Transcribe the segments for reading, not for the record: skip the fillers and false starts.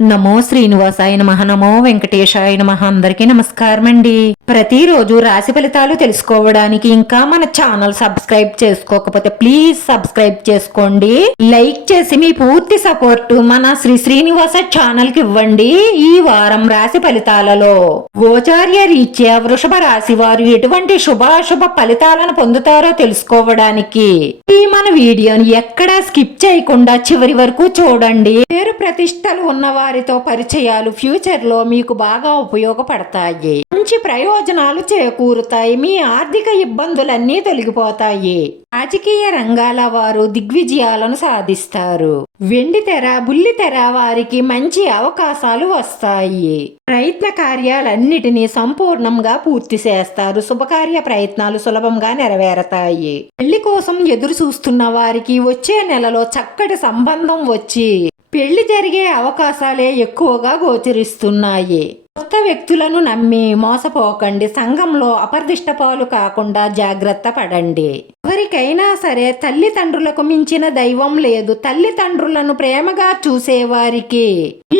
నమో శ్రీనివాసాయ నమః. నమో వెంకటేశాయ నమః. అందరికీ నమస్కారం అండి. ప్రతిరోజు రాశి ఫలితాలు తెలుసుకోవడానికి ఇంకా మన ఛానల్ సబ్స్క్రైబ్ చేసుకోకపోతే ప్లీజ్ సబ్స్క్రైబ్ చేసుకోండి. లైక్ చేసి మీ పూర్తి సపోర్ట్ మన శ్రీనివాస ఛానల్ కి ఇవ్వండి. ఈ వారం రాశి ఫలితాలలో గోచార్య రీత్యా వృషభ రాశి వారు ఎటువంటి శుభాశుభ ఫలితాలను పొందుతారో తెలుసుకోవడానికి ఈ మన వీడియోని ఎక్కడా స్కిప్ చేయకుండా చివరి వరకు చూడండి. పేరు ప్రతిష్టలు ఉన్న వారితో పరిచయాలు ఫ్యూచర్ లో మీకు బాగా ఉపయోగపడతాయి. మంచి ప్రయోజనాలు చేకూరుతాయి. మీ ఆర్థిక ఇబ్బందులన్నీ తొలగిపోతాయి. రాజకీయ రంగాల వారు దిగ్విజయాలను సాధిస్తారు. వెండి తెర బుల్లి తెర వారికి మంచి అవకాశాలు వస్తాయి. ప్రయత్న కార్యాలన్నిటినీ సంపూర్ణంగా పూర్తి చేస్తారు. శుభకార్య ప్రయత్నాలు సులభంగా నెరవేరతాయి. పెళ్లి కోసం ఎదురు చూస్తున్న వారికి వచ్చే నెలలో చక్కటి సంబంధం వచ్చి పెళ్లి జరిగే అవకాశాలే ఎక్కువగా గోచరిస్తున్నాయి. కొత్త వ్యక్తులను నమ్మి మోసపోకండి. సంఘంలో అపర్దిష్ట పాలు కాకుండా జాగ్రత్త పడండి. ఎవరికైనా సరే తల్లిదండ్రులకు మించిన దైవం లేదు. తల్లిదండ్రులను ప్రేమగా చూసేవారికి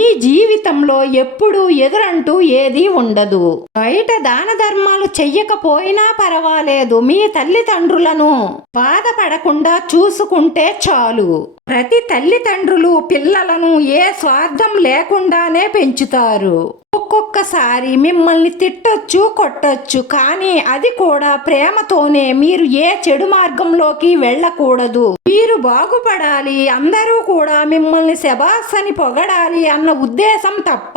ఈ జీవితంలో ఎప్పుడూ ఎదురంటూ ఏదీ ఉండదు. బయట దాన ధర్మాలు చెయ్యకపోయినా పర్వాలేదు. మీ తల్లిదండ్రులను బాధపడకుండా చూసుకుంటే చాలు. ప్రతి తల్లిదండ్రులు పిల్లలను ఏ స్వార్థం లేకుండానే పెంచుతారు. ఒక్కొక్కసారి మిమ్మల్ని తిట్టొచ్చు, కొట్టొచ్చు, కానీ అది కూడా ప్రేమతోనే. మీరు ఏ చెడు మార్గంలోకి వెళ్ళకూడదు. మీరు బాగుపడాలి, అందరూ కూడా మిమ్మల్ని శబాస్ అని పొగడాలి అన్న ఉద్దేశం తప్ప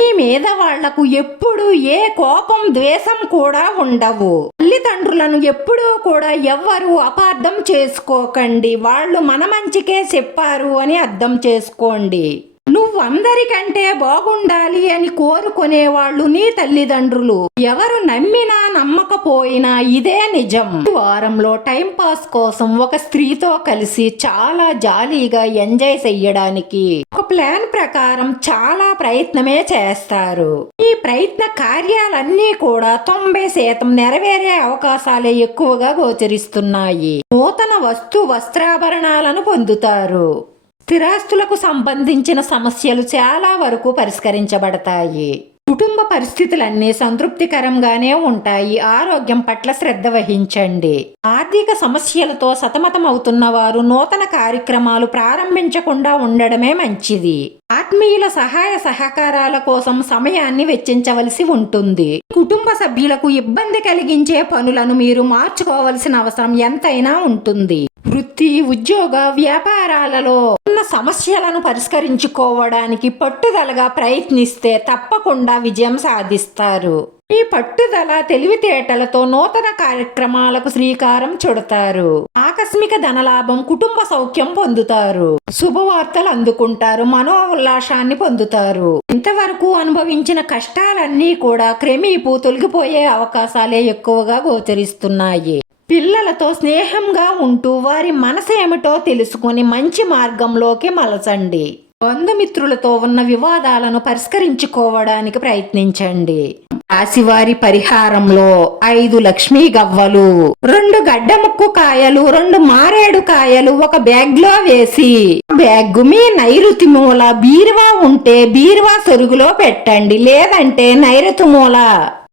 మీ మీద వాళ్లకు ఎప్పుడు ఏ కోపం ద్వేషం కూడా ఉండవు. తల్లిదండ్రులను ఎప్పుడూ కూడా ఎవ్వరూ అపార్థం చేసుకోకండి. వాళ్ళు మన మంచికే చెప్పారు అని అర్థం చేసుకోండి. నువ్వందరికంటే బాగుండాలి అని కోరుకునే వాళ్ళు నీ తల్లిదండ్రులు. ఎవరు నమ్మినా నమ్మకపోయినా ఇదే నిజం. వారంలో టైం పాస్ కోసం ఒక స్త్రీతో కలిసి చాలా జాలీగా ఎంజాయ్ చెయ్యడానికి ఒక ప్లాన్ ప్రకారం చాలా ప్రయత్నమే చేస్తారు. ఈ ప్రయత్న కార్యాలన్నీ కూడా 90% నెరవేరే అవకాశాలే ఎక్కువగా గోచరిస్తున్నాయి. నూతన వస్త్రాభరణాలను పొందుతారు. స్థిరాస్తులకు సంబంధించిన సమస్యలు చాలా వరకు పరిష్కరించబడతాయి. కుటుంబ పరిస్థితులన్నీ సంతృప్తికరంగానే ఉంటాయి. ఆరోగ్యం పట్ల శ్రద్ధ వహించండి. ఆర్థిక సమస్యలతో సతమతమవుతున్న వారు నూతన కార్యక్రమాలు ప్రారంభించకుండా ఉండడమే మంచిది. ఆత్మీయుల సహాయ సహకారాల కోసం సమయాన్ని వెచ్చించవలసి ఉంటుంది. కుటుంబ సభ్యులకు ఇబ్బంది కలిగించే పనులను మీరు మార్చుకోవలసిన అవసరం ఎంతైనా ఉంటుంది. వృత్తి, ఉద్యోగ, వ్యాపారాలలో ఉన్న సమస్యలను పరిష్కరించుకోవడానికి పట్టుదలగా ప్రయత్నిస్తే తప్పకుండా విజయం సాధిస్తారు. ఈ పట్టుదల తెలివితేటలతో నూతన కార్యక్రమాలకు శ్రీకారం చుడతారు. ఆకస్మిక ధనలాభం, కుటుంబ సౌఖ్యం పొందుతారు. శుభవార్తలు అందుకుంటారు. మనోల్లాసాన్ని పొందుతారు. ఇంతవరకు అనుభవించిన కష్టాలన్నీ కూడా క్రమేపీ తొలగిపోయే అవకాశాలే ఎక్కువగా గోచరిస్తున్నాయి. పిల్లలతో స్నేహంగా ఉంటూ వారి మనసేమిటో తెలుసుకుని మంచి మార్గంలోకి మలచండి. బంధుమిత్రులతో ఉన్న వివాదాలను పరిష్కరించుకోవడానికి ప్రయత్నించండి. రాశివారి పరిహారంలో 5 లక్ష్మీ గవ్వలు, 2 గడ్డముక్కు కాయలు, 2 మారేడు కాయలు ఒక బ్యాగ్ లో వేసి బ్యాగ్ మీ నైరుతి మూల బీరువా ఉంటే బీరువా సొరుగులో పెట్టండి. లేదంటే నైరుతి మూల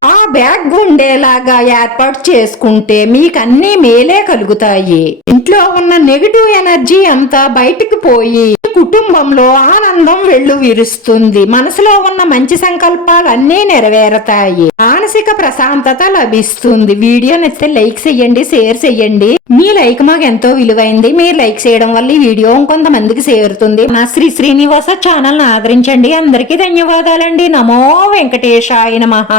ఆ బ్యాగ్ ఉండేలాగా ఏర్పాటు చేసుకుంటే మీకన్నీ మేలే కలుగుతాయి. ఇంట్లో ఉన్న నెగిటివ్ ఎనర్జీ అంతా బయటికి పోయి కుటుంబంలో ఆనందం వెళ్ళు విరుస్తుంది. మనసులో ఉన్న మంచి సంకల్పాలన్నీ నెరవేరతాయి. మానసిక ప్రశాంతత లభిస్తుంది. వీడియో నచ్చితే లైక్ చేయండి, షేర్ చేయండి. మీ లైక్ మాకు ఎంతో విలువైంది. మీరు లైక్ చేయడం వల్ల ఈ వీడియో కొంతమందికి చేరుతుంది. నా శ్రీనివాస ఛానల్ ఆదరించండి. అందరికీ ధన్యవాదాలండి. నమో వెంకటేశాయ నమః.